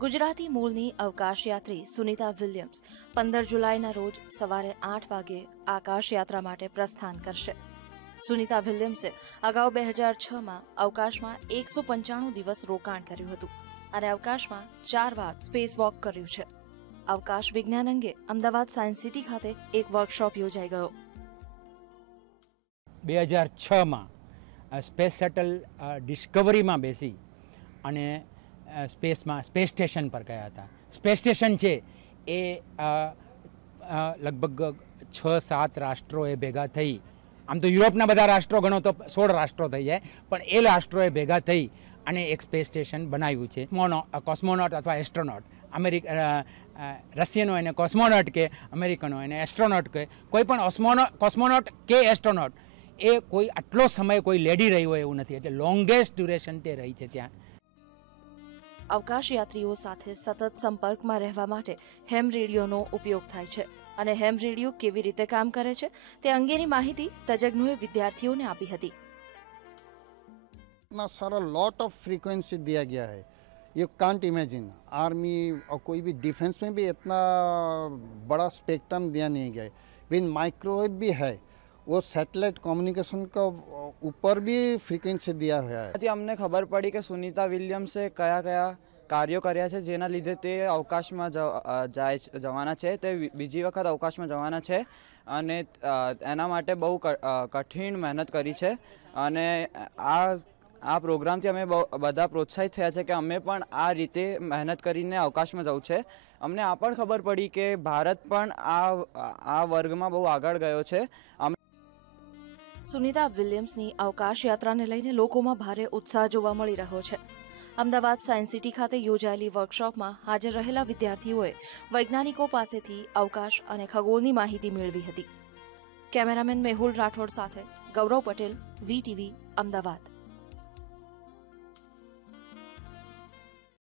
ગુજરાતી મૂળની અવકાશયાત્રી સુનિતા વિલિયમ્સ પંદર જુલાઈના રોજ સવારે આઠ વાગે આકાશયાત્રા માટે પ્રસ્થાન કરશે. સુનિતા વિલિયમ્સે અગાઉ બે હજાર છમાં અવકાશમાં એકસો પંચાણું દિવસ રોકાણ કર્યું હતું અને અવકાશમાં ચાર વાર સ્પેસ વોક કર્યું છે. અવકાશ વિજ્ઞાન અંગે અમદાવાદ સાયન્સ સિટી ખાતે એક વર્કશોપ યોજાઈ ગયો. બે હજાર છમાં સ્પેસ શટલ ડિસ્કવરીમાં બેસી અને સ્પેસમાં, સ્પેસ સ્ટેશન પર ગયા હતા. સ્પેસ સ્ટેશન છે એ લગભગ છ સાત રાષ્ટ્રોએ ભેગા થઈ. આમ તો યુરોપના બધા રાષ્ટ્રો ગણો તો સોળ રાષ્ટ્રો થઈ જાય, પણ એ રાષ્ટ્રોએ ભેગા થઈ અને એક સ્પેસ સ્ટેશન બનાવ્યું છે. મોનો કોસ્મોનોટ અથવા એસ્ટ્રોનોટ. અમેરિક રશિયનો એને કોસ્મોનોટ કે અમેરિકનો એને એસ્ટ્રોનોટ કે કોઈ પણ ઓસ્મોનો, કોસ્મોનોટ કે એસ્ટ્રોનોટ, એ કોઈ આટલો સમય કોઈ લેડી રહ્યો એવું નથી. એટલે લોંગેસ્ટ ડ્યુરેશન તે રહી છે ત્યાં. અવકાશ યાત્રીઓ સાથે સતત સંપર્કમાં રહેવા માટે હેમ રેડિયોનો ઉપયોગ થાય છે અને હેમ રેડિયો કેવી રીતે કામ કરે છે તે અંગેની માહિતી તજજ્ઞોએ વિદ્યાર્થીઓને આપી હતી इतना सारा लॉट ऑफ फ्रीक्वेंसी दिया गया है ये कांट इमेजिन आर्मी और कोई भी डिफेंस में भी इतना बड़ा स्पेक्ट्रम दिया नहीं गया है विन माइक्रोवेव भी है वो सैटेलाइट कम्युनिकेशन का ऊपर भी फ्रीक्वेंसी दिया हुआ है ત્યાંથી અમને ખબર પડી કે સુનિતા વિલિયમ્સે કયા કયા કાર્યો કર્યા છે જેના લીધે તે અવકાશમાં જ- અ, જાય છે- જવાના છે તે બી- બીજી વખત અવકાશમાં જવાના છે અને અ, એના માટે બહુ ક- અ, કઠિન મહેનત કરી છે અને આ આ પ્રોગ્રામથી અમે બહુ બધા પ્રોત્સાહિત થયા છે કે અમે પણ આ રીતે મહેનત કરીને અવકાશમાં જવું છે અમને આ પણ ખબર પડી કે ભારત પણ આ આ વર્ગમાં બહુ આગળ ગયો છે અમે સુનિતા વિલિયમ્સની અવકાશ યાત્રાને લઈને લોકોમાં ભારે ઉત્સાહ જોવા મળી રહ્યો છે. અમદાવાદ સાયન્સ સિટી ખાતે યોજાયેલી વર્કશોપમાં હાજર રહેલા વિદ્યાર્થીઓએ વૈજ્ઞાનિકો પાસેથી અવકાશ અને ખગોળની માહિતી મેળવી હતી. કેમેરામેન મેહુલ રાઠોડ સાથે ગૌરવ પટેલ વીટીવી અમદાવાદ.